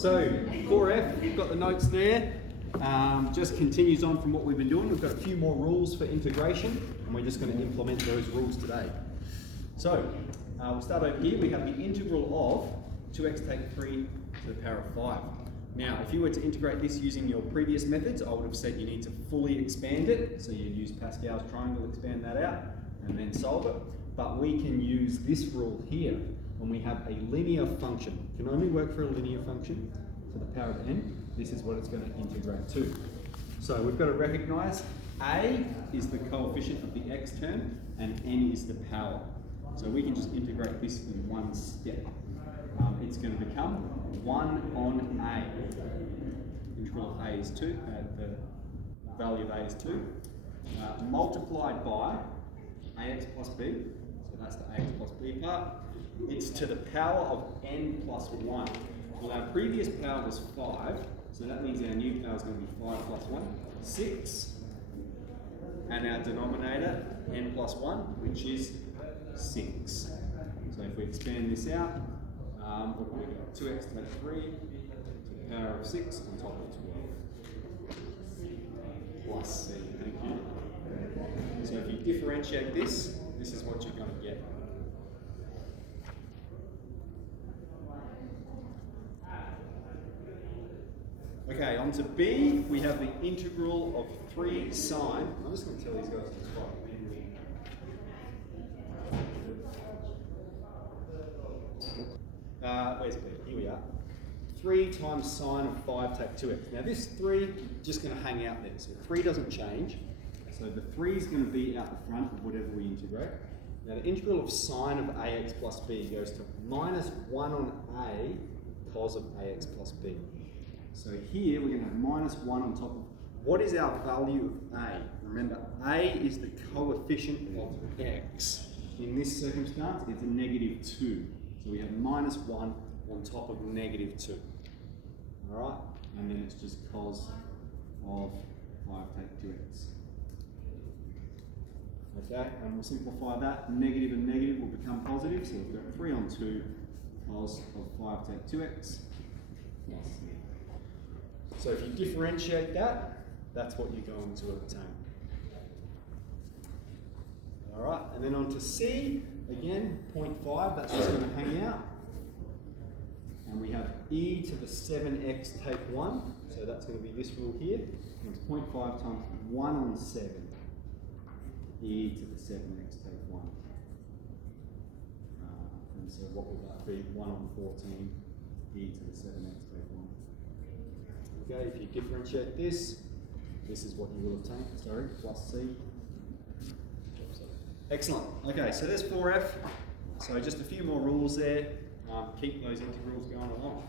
So 4F, you've got the notes there. Just continues on from what we've been doing. We've got a few more rules for integration, and we're just going to implement those rules today. So we'll start over here. We have the integral of 2x take 3 to the power of 5. Now, if you were to integrate this using your previous methods, I would have said you need to fully expand it. So you'd use Pascal's triangle, expand that out, and then solve it. But we can use this rule here when we have a linear function. It can only work for a linear function to the power of n. This is what it's going to integrate to. So we've got to recognise a is the coefficient of the x term and n is the power. So we can just integrate this in one step. It's going to become 1 on a. Integral of a is 2, the value of a is 2, multiplied by ax plus b, so that's the ax plus b part. It's to the power of n plus 1. Well, our previous power was 5, so that means our new power is going to be 5 plus 1, 6. And our denominator, n plus 1, which is 6. So if we expand this out, what do we got? 2x take 3 to the power of 6 on top of 12. Plus c, thank you. So if you differentiate this, this is what you're going to get. Okay, on to b, we have the integral of 3 sine. I'm just going to tell these guys to spot. Where's b? Here we are. 3 times sine of 5 take 2x. Now this 3 is just going to hang out there, so 3 doesn't change. So the 3 is going to be out the front of whatever we integrate. Now the integral of sine of ax plus b goes to minus 1 on a cos of ax plus b. So here we're going to have minus 1 on top of, what is our value of a? Remember, a is the coefficient of x. In this circumstance, it's a negative 2. So we have minus 1 on top of negative 2. Alright? And then it's just cos of 5 take 2x. Okay, and we'll simplify that. Negative and negative will become positive, so we've got 3 on 2 cos of 5 take 2x plus. So if you differentiate that, that's what you're going to obtain. Alright, and then on to C, again, 0.5, that's just going to hang out. And we have e to the 7x take 1, so that's going to be this rule here. And it's 0.5 times 1 on 7, e to the 7x take 1. And so what would that be? 1 on 14, e to the 7x take 1. Okay, if you differentiate this, this is what you will obtain, sorry, plus c. Excellent. Okay, so there's 4F. So just a few more rules there. Keep those integrals going along.